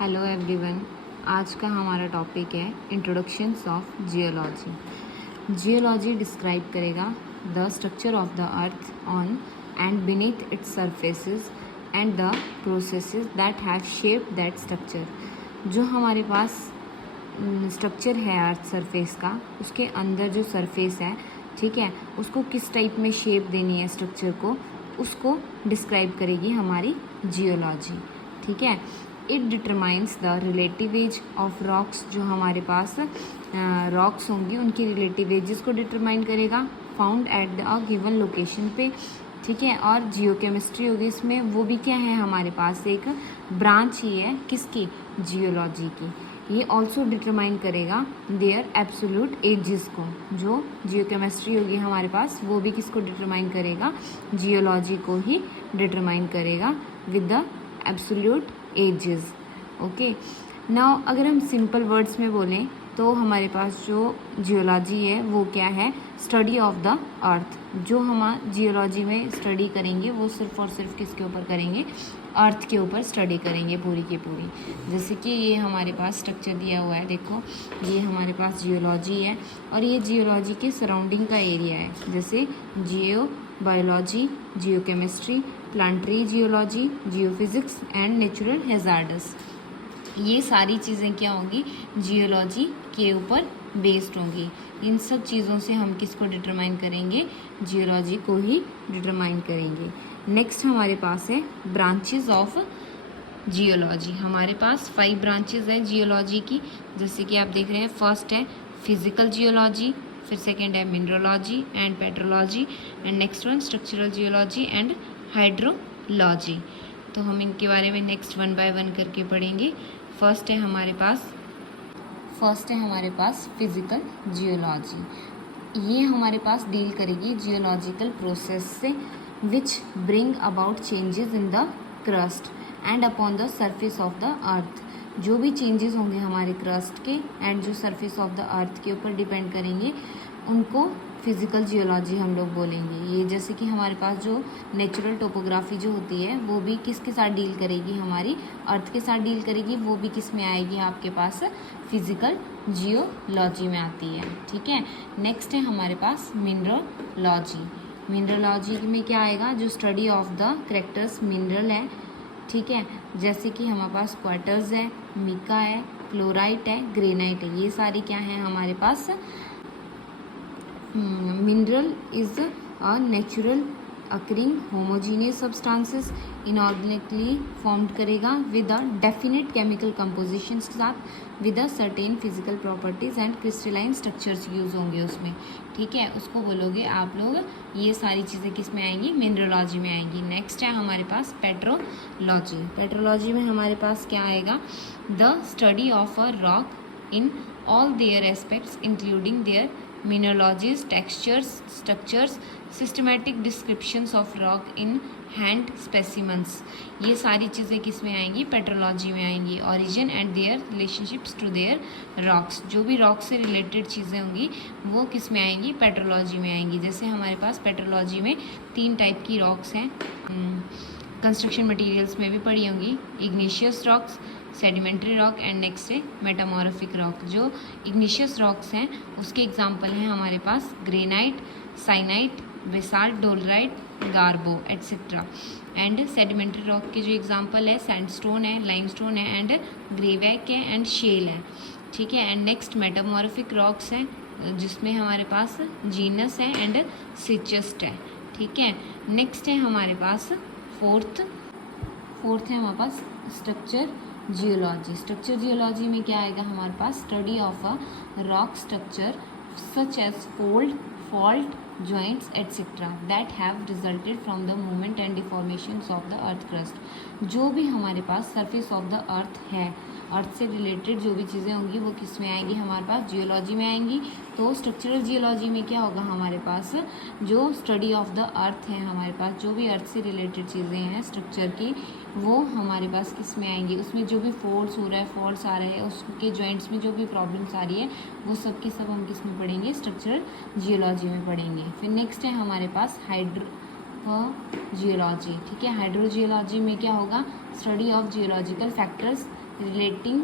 Hello everyone. आज का हमारा टॉपिक है introductions of geology. Geology describe करेगा the structure of the earth on and beneath its surfaces and the processes that have shaped that structure. जो हमारे पास structure है अर्थ सरफेस का, उसके अंदर जो सरफेस है, ठीक है, उसको किस टाइप में शेप देनी है स्ट्रक्चर को, उसको डिस्क्राइब करेगी हमारी जियोलॉजी। ठीक है, it determines the relative age of rocks. जो हमारे पास रॉक्स होंगी उनकी रिलेटिव एजेस को डिटरमाइन करेगा found at the given location पे। ठीक है, और जियोकेमिस्ट्री होगी इसमें, वो भी क्या है हमारे पास एक ब्रांच ही है किसकी, जियोलॉजी की। ये ऑल्सो डिटरमाइन करेगा देयर एब्सोल्यूट एजेस को। जो जियोकेमिस्ट्री होगी हमारे पास वो भी किसको डिटरमाइन करेगा, जियोलॉजी को ही डिटरमाइन करेगा with the absolute ages. Okay, now अगर हम सिंपल वर्ड्स में बोलें तो हमारे पास जो जियोलॉजी है वो क्या है, स्टडी ऑफ द अर्थ। जो हम जियोलॉजी में स्टडी करेंगे वो सिर्फ और सिर्फ किसके ऊपर करेंगे, अर्थ के ऊपर स्टडी करेंगे पूरी की पूरी। जैसे कि ये हमारे पास स्ट्रक्चर दिया हुआ है, देखो ये हमारे पास जियोलॉजी है और ये जियोलॉजी के सराउंडिंग का एरिया है, जैसे geobiology, geochemistry, planetary geology, geophysics and natural hazards. ये सारी चीज़ें क्या होंगी, जियोलॉजी के ऊपर बेस्ड होंगी। इन सब चीज़ों से हम किसको डिटरमाइन करेंगे, जियोलॉजी को ही डिटरमाइन करेंगे। नेक्स्ट हमारे पास है ब्रांचेस ऑफ जियोलॉजी। हमारे पास 5 ब्रांचेस है जियोलॉजी की, जैसे कि आप देख रहे हैं। फर्स्ट है फिजिकल जियोलॉजी, फिर सेकेंड है mineralogy and petrology, and next one structural geology and hydrology. तो हम इनके बारे में नेक्स्ट 1 बाय 1 करके पढ़ेंगे। फर्स्ट है हमारे पास फिजिकल जियोलॉजी। ये हमारे पास डील करेगी जियोलॉजिकल प्रोसेस से विच bring about changes in the crust and upon the surface of the अर्थ। जो भी चेंजेस होंगे हमारे क्रस्ट के एंड जो सरफेस ऑफ द अर्थ के ऊपर डिपेंड करेंगे, उनको फिजिकल जियोलॉजी हम लोग बोलेंगे। ये जैसे कि हमारे पास जो नेचुरल टोपोग्राफी जो होती है वो भी किसके साथ डील करेगी, हमारी अर्थ के साथ डील करेगी, वो भी किस में आएगी, आपके पास फिजिकल जियोलॉजी में आती है। ठीक है, नेक्स्ट है हमारे पास मिनरलॉजी। मिनरलॉजी में क्या आएगा, जो study of the characters mineral है। ठीक है, जैसे कि हमारे पास क्वार्टर्स है, मिका है, क्लोराइट है, ग्रेनाइट है। ये सारी क्या है हमारे पास, mineral is a natural occurring homogeneous substances, inorganically formed करेगा with a definite chemical compositions के साथ with a certain physical properties and crystalline structures use होंगे उसमें। ठीक है, उसको बोलोगे आप लोग। ये सारी चीज़ें किस में आएंगी, मिनरलॉजी में आएंगी। नेक्स्ट है हमारे पास पेट्रोलॉजी। पेट्रोलॉजी में हमारे पास क्या आएगा, the study of a rock in all their aspects including their mineralogies, textures, structures, systematic descriptions of rock in hand specimens। ये सारी चीज़ें किस में आएंगी, पेट्रोलॉजी में आएंगी। origin and their relationships to their rocks। जो भी रॉक से रिलेटेड चीज़ें होंगी वो किस में आएंगी, पेट्रोलॉजी में आएंगी। जैसे हमारे पास पेट्रोलॉजी में 3 टाइप की रॉक्स हैं, कंस्ट्रक्शन मटेरियल्स में भी पड़ी होंगी, igneous rocks, sedimentary rock and next है मेटामॉर्फिक रॉक। जो इग्निशियस रॉक्स हैं उसके एग्जांपल हैं हमारे पास ग्रेनाइट, साइनाइट, बेसाल्ट, डोलराइट, गार्बो एट्सेट्रा। एंड सेडिमेंट्री रॉक के जो एग्जांपल है सैंडस्टोन है, लाइमस्टोन है एंड ग्रेवैक है एंड शेल है। ठीक है, एंड नेक्स्ट मेटामॉर्फिक रॉक्स हैं जिसमें हमारे पास जीनस है एंड सिचस्ट है। ठीक है, नेक्स्ट है हमारे पास फोर्थ है हमारे पास स्ट्रक्चर जियोलॉजी। स्ट्रक्चर जियोलॉजी में क्या आएगा हमारे पास, study of a rock structure such as fold, fault, joints etcetera that have resulted from the movement and deformations of the earth crust. जो भी हमारे पास सरफेस ऑफ द अर्थ है, अर्थ से रिलेटेड जो भी चीज़ें होंगी वो किस में आएंगी, हमारे पास जियोलॉजी में आएंगी। तो स्ट्रक्चरल जियोलॉजी में क्या होगा हमारे पास, जो स्टडी ऑफ द अर्थ है, हमारे पास जो भी अर्थ से रिलेटेड चीज़ें हैं स्ट्रक्चर की, वो हमारे पास किस में आएंगी, उसमें जो भी फोर्स हो रहा है, फॉल्ट्स आ रहे हैं, उसके जॉइंट्स में जो भी प्रॉब्लम्स आ रही है वो सब की सब हम किस में पढ़ेंगे, स्ट्रक्चरल जियोलॉजी में पढ़ेंगे। फिर नेक्स्ट है हमारे पास जियोलॉजी। ठीक है, हाइड्रोजियोलॉजी में क्या होगा, study of geological factors relating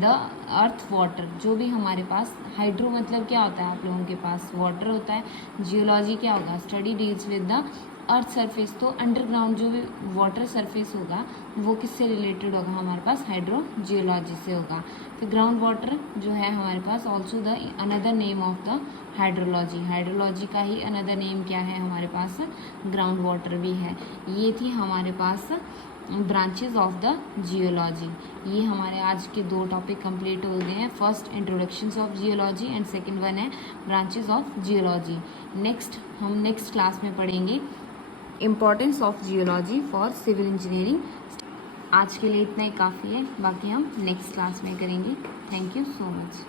the earth water, जो भी हमारे पास हाइड्रो मतलब क्या होता है आप लोगों के पास वाटर होता है, जियोलॉजी क्या होगा study deals with the earth surface, तो अंडरग्राउंड जो भी वाटर सरफेस होगा वो किससे रिलेटेड होगा हमारे पास हाइड्रो जियोलॉजी से होगा। फिर ग्राउंड वाटर जो है हमारे पास also the another name of the hydrology, hydrology का ही अनदर नेम क्या है हमारे पास ग्राउंड वाटर भी है। ये थी हमारे पास ब्रांचेस ऑफ द जियोलॉजी। ये हमारे आज के 2 टॉपिक कंप्लीट हो गए हैं, first introductions of geology and second one है ब्रांचेस ऑफ जियोलॉजी। हम नेक्स्ट क्लास में पढ़ेंगे importance of geology for civil engineering. आज के लिए इतना ही काफ़ी है, बाकी हम नेक्स्ट क्लास में करेंगे। Thank you so much.